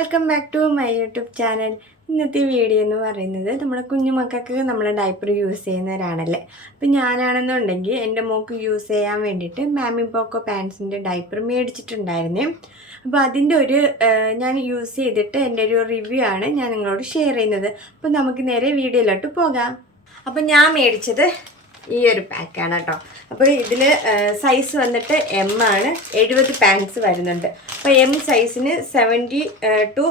Welcome back to my YouTube channel. ഇന്നത്തെ video എന്ന് പറയുന്നത് നമ്മുടെ കുഞ്ഞുമക്കൾക്ക് നമ്മൾ ഡയപ്പർ യൂസ് ചെയ്യുന്നവരാണല്ലേ. അപ്പം ഞാനാണെന്നുണ്ടെങ്കിൽ എൻ്റെ മോൾക്ക് യൂസ് ചെയ്യാൻ വേണ്ടിയിട്ട് മാമി പോക്കോ പാൻസിൻ്റെ ഡയപ്പർ മേടിച്ചിട്ടുണ്ടായിരുന്നേ. അപ്പോൾ അതിൻ്റെ ഞാൻ യൂസ് ചെയ്തിട്ട് എൻ്റെ ഒരു റിവ്യൂ ആണ് ഞാൻ നിങ്ങളോട് ഷെയർ ചെയ്യുന്നത്. അപ്പോൾ നമുക്ക് നേരെ വീഡിയോയിലോട്ട് പോകാം. അപ്പം ഞാൻ മേടിച്ചത് ഈ ഒരു പാക്കാണ് കേട്ടോ. അപ്പോൾ ഇതിൽ സൈസ് വന്നിട്ട് എം ആണ്. 70 പാൻസ് വരുന്നുണ്ട്. അപ്പോൾ എം സൈസിന് 70 to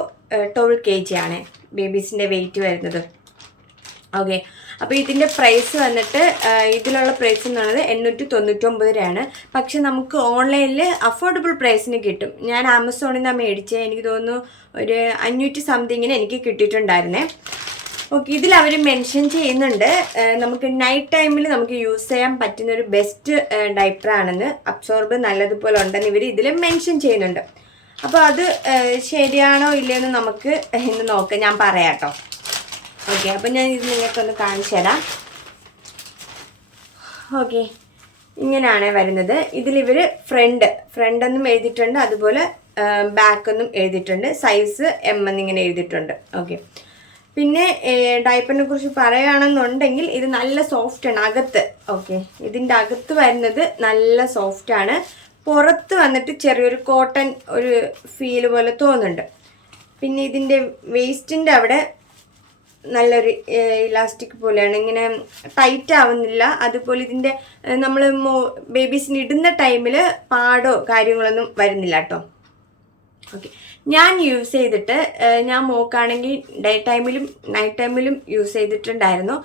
12 kg ആണ് ബേബീസിൻ്റെ വെയിറ്റ് വരുന്നത്. ഓക്കെ, അപ്പോൾ ഇതിൻ്റെ പ്രൈസ് വന്നിട്ട് ഇതിലുള്ള പ്രൈസ് എന്ന് പറയുന്നത് 899 രൂപയാണ്. പക്ഷെ നമുക്ക് ഓൺലൈനിൽ അഫോർഡബിൾ പ്രൈസിന് കിട്ടും. ഞാൻ ആമസോണിൽ നിന്നാണ് മേടിച്ചത്. എനിക്ക് തോന്നുന്നു ഒരു 500 സംതിങ്ങിന് എനിക്ക് കിട്ടിയിട്ടുണ്ടായിരുന്നേ. ഓക്കെ, ഇതിൽ അവർ മെൻഷൻ ചെയ്യുന്നുണ്ട് നമുക്ക് നൈറ്റ് ടൈമിൽ നമുക്ക് യൂസ് ചെയ്യാൻ പറ്റുന്ന ഒരു ബെസ്റ്റ് ഡയപ്പറാണെന്ന്, അബ്സോർബ് നല്ലതുപോലെ ഉണ്ടെന്ന് ഇവർ ഇതിൽ മെൻഷൻ ചെയ്യുന്നുണ്ട്. അപ്പോൾ അത് ശരിയാണോ ഇല്ലയെന്ന് നമുക്ക് ഇന്ന് നോക്കാം, ഞാൻ പറയാം കേട്ടോ. ഓക്കെ, അപ്പോൾ ഞാൻ ഇത് നിങ്ങൾക്കൊന്ന് കാണിച്ചു തരാം. ഓക്കെ, ഇങ്ങനെയാണ് വരുന്നത്. ഇതിലിവർ ഫ്രണ്ട് എന്നും എഴുതിയിട്ടുണ്ട്, അതുപോലെ ബാക്ക് എന്നും എഴുതിയിട്ടുണ്ട്, സൈസ് എം എന്നിങ്ങനെ എഴുതിയിട്ടുണ്ട്. ഓക്കെ, പിന്നെ ഡയപ്പറിനെ കുറിച്ച് പറയുകയാണെന്നുണ്ടെങ്കിൽ ഇത് നല്ല സോഫ്റ്റാണ് അകത്ത്. ഓക്കെ, ഇതിൻ്റെ അകത്ത് വരുന്നത് നല്ല സോഫ്റ്റാണ്. പുറത്ത് വന്നിട്ട് ചെറിയൊരു കോട്ടൺ ഒരു ഫീൽ പോലെ തോന്നുന്നുണ്ട്. പിന്നെ ഇതിൻ്റെ വേസ്റ്റിൻ്റെ അവിടെ നല്ലൊരു ഇലാസ്റ്റിക് പോലെയാണ്, ഇങ്ങനെ ടൈറ്റ് ആവുന്നില്ല. അതുപോലെ ഇതിൻ്റെ നമ്മൾ ബേബീസിന് ഇടുന്ന ടൈമിൽ പാടോ കാര്യങ്ങളൊന്നും വരുന്നില്ല കേട്ടോ. ഓക്കെ, ഞാൻ യൂസ് ചെയ്തിട്ട് ഞാൻ മോക്കാണെങ്കിൽ ഡേ ടൈമിലും നൈറ്റ് ടൈമിലും യൂസ് ചെയ്തിട്ടുണ്ടായിരുന്നു.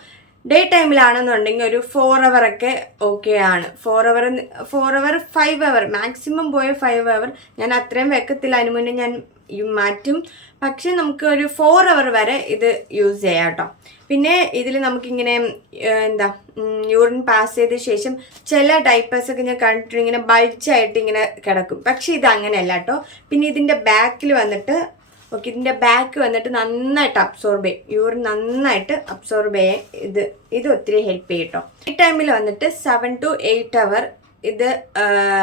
ഡേ ടൈമിലാണെന്നുണ്ടെങ്കിൽ ഒരു 4 hour ഒക്കെ ഓക്കെ ആണ്. 4 hour 5 hour മാക്സിമം പോയ 5 hour. ഞാൻ അത്രയും വെക്കത്തില്ല, അതിന് മുന്നേ ഞാൻ മാറ്റും. പക്ഷെ നമുക്ക് ഒരു 4 hour വരെ ഇത് യൂസ് ചെയ്യാം കേട്ടോ. പിന്നെ ഇതിൽ നമുക്കിങ്ങനെ യൂറിൻ പാസ് ചെയ്ത ശേഷം ചില ഡൈപ്പേഴ്സൊക്കെ ഞാൻ കണ്ടിട്ട് ഇങ്ങനെ ബൾജായിട്ട് ഇങ്ങനെ കിടക്കും. പക്ഷെ ഇത് അങ്ങനെയല്ല കേട്ടോ. പിന്നെ ഇതിൻ്റെ ബാക്കിൽ വന്നിട്ട് ഇതിൻ്റെ ബാക്ക് വന്നിട്ട് നന്നായിട്ട് അബ്സോർബ് ചെയ്യും, യൂറിൻ നന്നായിട്ട് അബ്സോർബ് ചെയ്യാൻ ഇത് ഒത്തിരി ഹെൽപ്പ് ചെയ്യും കേട്ടോ. ഈ ടൈമിൽ വന്നിട്ട് 7 to 8 hour ഇത്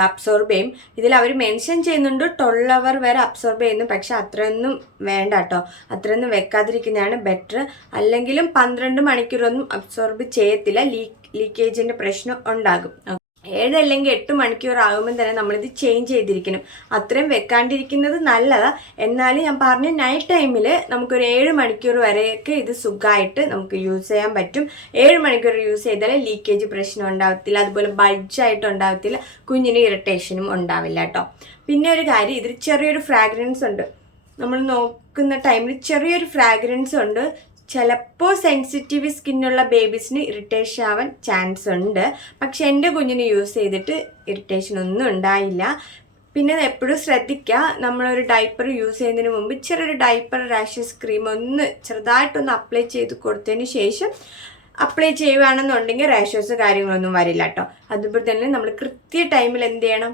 അബ്സോർബ് ചെയ്യും. ഇതിൽ അവർ മെൻഷൻ ചെയ്യുന്നുണ്ട് 12 hour വരെ അബ്സോർബ് ചെയ്യുന്നു. പക്ഷെ അത്രയൊന്നും വേണ്ട കേട്ടോ, അത്രയൊന്നും വെക്കാതിരിക്കുന്നതാണ് ബെറ്റർ. അല്ലെങ്കിലും 12 മണിക്കൂറൊന്നും അബ്സോർബ് ചെയ്യത്തില്ല, ലീക്കേജിൻ്റെ പ്രശ്നം ഉണ്ടാകും. 7 അല്ലെങ്കിൽ 8 മണിക്കൂർ ആകുമ്പോൾ തന്നെ നമ്മളിത് ചേഞ്ച് ചെയ്തിരിക്കണം. അത്രയും വെക്കാണ്ടിരിക്കുന്നത് നല്ലതാണ്. എന്നാലും ഞാൻ പറഞ്ഞ നൈറ്റ് ടൈമിൽ നമുക്കൊരു 7 മണിക്കൂർ വരെയൊക്കെ ഇത് സുഖമായിട്ട് നമുക്ക് യൂസ് ചെയ്യാൻ പറ്റും. 7 മണിക്കൂർ യൂസ് ചെയ്താൽ ലീക്കേജ് പ്രശ്നം ഉണ്ടാവത്തില്ല, അതുപോലെ ബൾജായിട്ട് ഉണ്ടാവത്തില്ല, കുഞ്ഞിന് ഇറിറ്റേഷനും ഉണ്ടാവില്ല കേട്ടോ. പിന്നെ ഒരു കാര്യം, ഇതിൽ ചെറിയൊരു ഫ്രാഗ്രൻസ് ഉണ്ട്. നമ്മൾ നോക്കുന്ന ടൈമിൽ ചെറിയൊരു ഫ്രാഗ്രൻസ് ഉണ്ട്. ചിലപ്പോൾ സെൻസിറ്റീവ് സ്കിന്നുള്ള ബേബീസിന് ഇറിറ്റേഷൻ ആവാൻ ചാൻസ് ഉണ്ട്. പക്ഷെ എൻ്റെ കുഞ്ഞിന് യൂസ് ചെയ്തിട്ട് ഇറിറ്റേഷൻ ഒന്നും ഉണ്ടായില്ല. പിന്നെ എപ്പോഴും ശ്രദ്ധിക്കുക, നമ്മളൊരു ഡയപ്പർ യൂസ് ചെയ്യുന്നതിന് മുമ്പ് ചെറിയൊരു ഡയപ്പർ റാഷസ് ക്രീം ചെറുതായിട്ടൊന്ന് അപ്ലൈ ചെയ്ത് കൊടുത്തതിന് ശേഷം അപ്ലൈ ചെയ്യുകയാണെന്നുണ്ടെങ്കിൽ റാഷസ് കാര്യങ്ങളൊന്നും വരില്ല കേട്ടോ. അതുപോലെ തന്നെ നമ്മൾ കൃത്യ ടൈമിൽ എന്ത് ചെയ്യണം,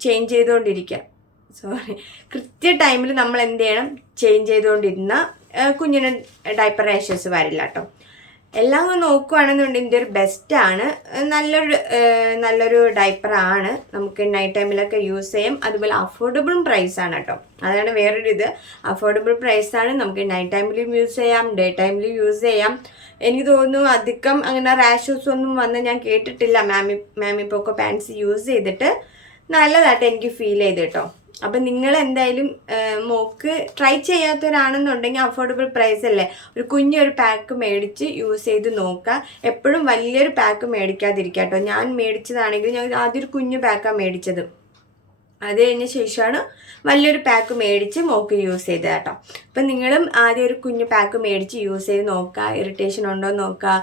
ചേഞ്ച് ചെയ്തുകൊണ്ടിരിക്കുക. കൃത്യ ടൈമിൽ നമ്മൾ എന്ത് ചെയ്യണം, ചേഞ്ച് ചെയ്തുകൊണ്ടിരുന്ന കുഞ്ഞിന് ഡയപ്പർ റാഷസ് വരില്ല കേട്ടോ. എല്ലാം നോക്കുകയാണെന്നുണ്ടെങ്കിൽ ഇതിൻ്റെ ഒരു ബെസ്റ്റാണ്, നല്ലൊരു ഡയപ്പറാണ്. നമുക്ക് നൈറ്റ് ടൈമിലൊക്കെ യൂസ് ചെയ്യാം. അതുപോലെ അഫോർഡബിൾ പ്രൈസാണ് കേട്ടോ. അതാണ് വേറൊരു ഇത്, അഫോർഡബിൾ പ്രൈസാണ്. നമുക്ക് നൈറ്റ് ടൈമിലും യൂസ് ചെയ്യാം, ഡേ ടൈമിലും യൂസ് ചെയ്യാം. എനിക്ക് തോന്നുന്നു അധികം അങ്ങനെ റാഷസ് ഒന്നും വന്ന് ഞാൻ കേട്ടിട്ടില്ല. മാമി പോക്കോ പാൻസ് യൂസ് ചെയ്തിട്ട് നല്ലതായിട്ട് എനിക്ക് ഫീൽ ചെയ്ത് കേട്ടോ. അപ്പം നിങ്ങൾ എന്തായാലും മോക്ക് ട്രൈ ചെയ്യാത്തവരാണെന്നുണ്ടെങ്കിൽ അഫോർഡബിൾ പ്രൈസ് അല്ലേ, ഒരു കുഞ്ഞൊരു പാക്ക് മേടിച്ച് യൂസ് ചെയ്ത് നോക്കുക. എപ്പോഴും വലിയൊരു പാക്ക് മേടിക്കാതിരിക്കുക കേട്ടോ. ഞാൻ മേടിച്ചതാണെങ്കിൽ ഞാൻ ആദ്യം ഒരു കുഞ്ഞു പാക്കാണ് മേടിച്ചത്. അത് കഴിഞ്ഞ ശേഷമാണ് വലിയൊരു പാക്ക് മേടിച്ച് മോക്ക് യൂസ് ചെയ്തത് കേട്ടോ. അപ്പം നിങ്ങളും ആദ്യം ഒരു കുഞ്ഞു പാക്ക് മേടിച്ച് യൂസ് ചെയ്ത് നോക്കുക, ഇറിറ്റേഷൻ ഉണ്ടോ എന്ന് നോക്കുക,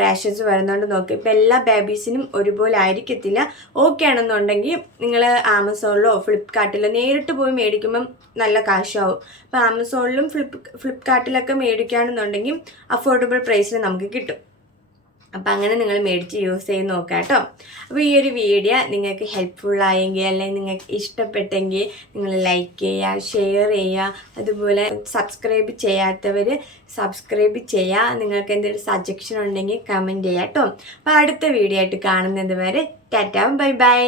റാഷസ് വരുന്നുണ്ടോ നോക്കുക. ഇപ്പം എല്ലാ ബേബീസിനും ഒരുപോലെ ആയിരിക്കത്തില്ല. ഓക്കെ ആണെന്നുണ്ടെങ്കിൽ നിങ്ങൾ ആമസോണിലോ ഫ്ലിപ്കാർട്ടിലോ നേരിട്ട് പോയി മേടിക്കുമ്പം നല്ല കാശാവും. അപ്പോൾ ആമസോണിലും ഫ്ലിപ്കാർട്ടിലൊക്കെ മേടിക്കുകയാണെന്നുണ്ടെങ്കിൽ അഫോർഡബിൾ പ്രൈസിൽ നമുക്ക് കിട്ടും. അപ്പം അങ്ങനെ നിങ്ങൾ മേടിച്ച് യൂസ് ചെയ്ത് നോക്കാം കേട്ടോ. അപ്പോൾ ഈ ഒരു വീഡിയോ നിങ്ങൾക്ക് ഹെൽപ്ഫുള്ളായെങ്കിൽ അല്ലെങ്കിൽ നിങ്ങൾക്ക് ഇഷ്ടപ്പെട്ടെങ്കിൽ നിങ്ങൾ ലൈക്ക് ചെയ്യുക, ഷെയർ ചെയ്യുക. അതുപോലെ സബ്സ്ക്രൈബ് ചെയ്യാത്തവർ സബ്സ്ക്രൈബ് ചെയ്യുക. നിങ്ങൾക്ക് എന്തെങ്കിലും സജഷൻ ഉണ്ടെങ്കിൽ കമൻറ്റ് ചെയ്യുക കേട്ടോ. അപ്പോൾ അടുത്ത വീഡിയോ ആയിട്ട് കാണുന്നത് വരെ ടാറ്റ, ബൈ ബൈ.